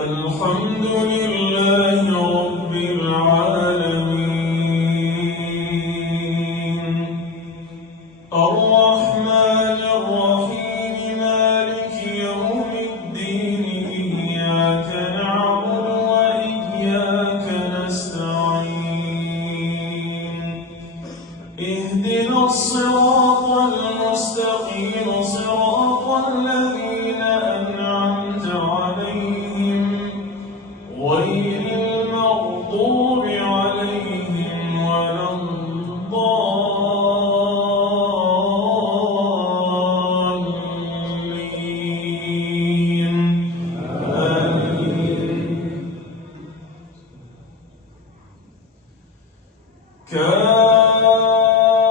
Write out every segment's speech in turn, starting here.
الحمد لله رب العالمين الرحمن الرحيم مالك يوم الدين إياك نعبد وإياك نستعين اهدنا الصراط المستقيم صراط الذين أنعمت عليهم غير المغضوب عليهم ولا الضالين آمين.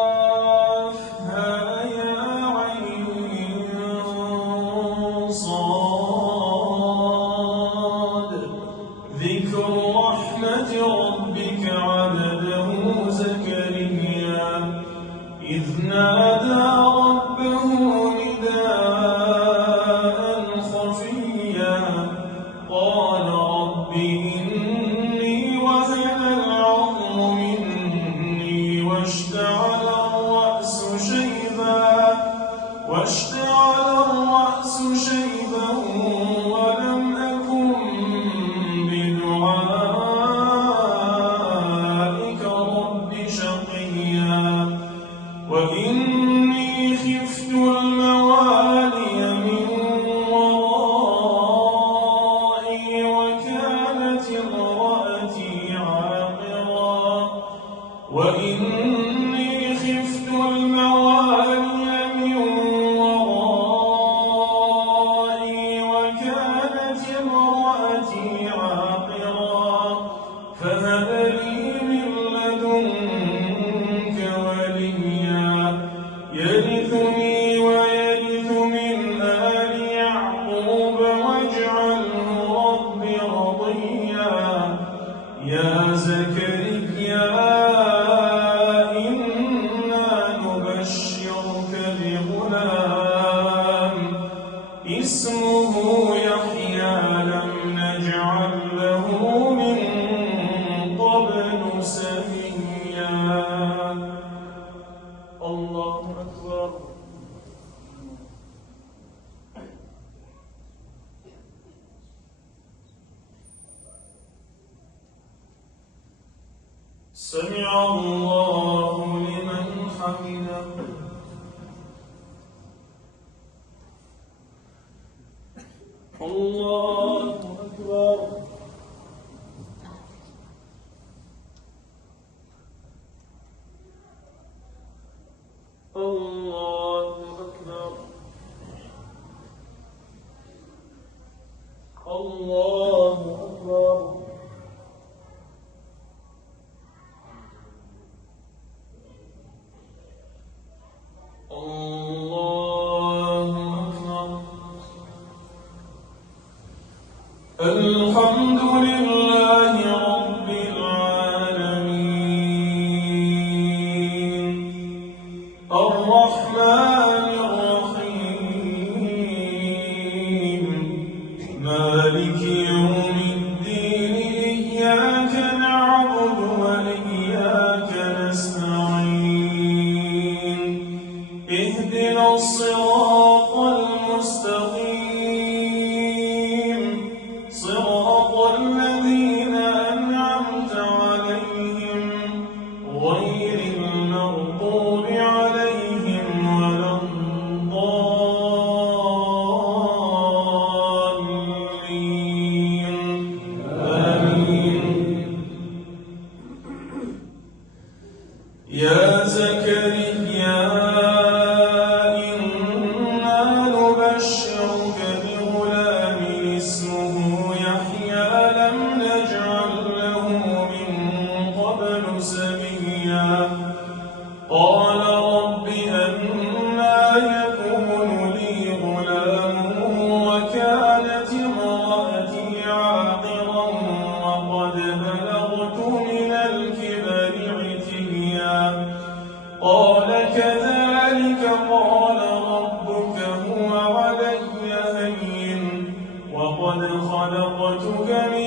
كافها يا عين صاد ذكر رحمة ربك عبده زكريا إذ نادى ربه نداء خفيا قال رب إني وهن العظم مني واشتعل الرأس شيبا ولم أكن بدعائك رب شقيا وإني خفت الموالي من ورائي وكانت امرأتي عاقرا فهب لي من لدنك وليا يرثني ويرث من آل يعقوب واجعله رب رضيا يا زكريا إنا نبشرك بغلام اسمه يحيى لم نجعل له من قبل سميا الله أكبر. سمع الله لمن حمده. الله أكبر. الله أكبر. الله أكبر. الحمد لله رب العالمين الرحمن الرحيم مالك يوم الدين إياك نعبد وإياك نستعين اهدنا الصراط المستقيم صراط الذين أنعمت عليهم غير المغضوب عليهم ولا الضالين آمين. يا زكريا إنا نبشرك بغلام اسمه يحيى لم نجعل له من قبل سميا قال رب أنى يكون لي غلام وكانت امرأتي عاقرا وقد بلغت من الكبر عتيا قال كذلك قال ربك هو علي هين وقد خلقت دعوتك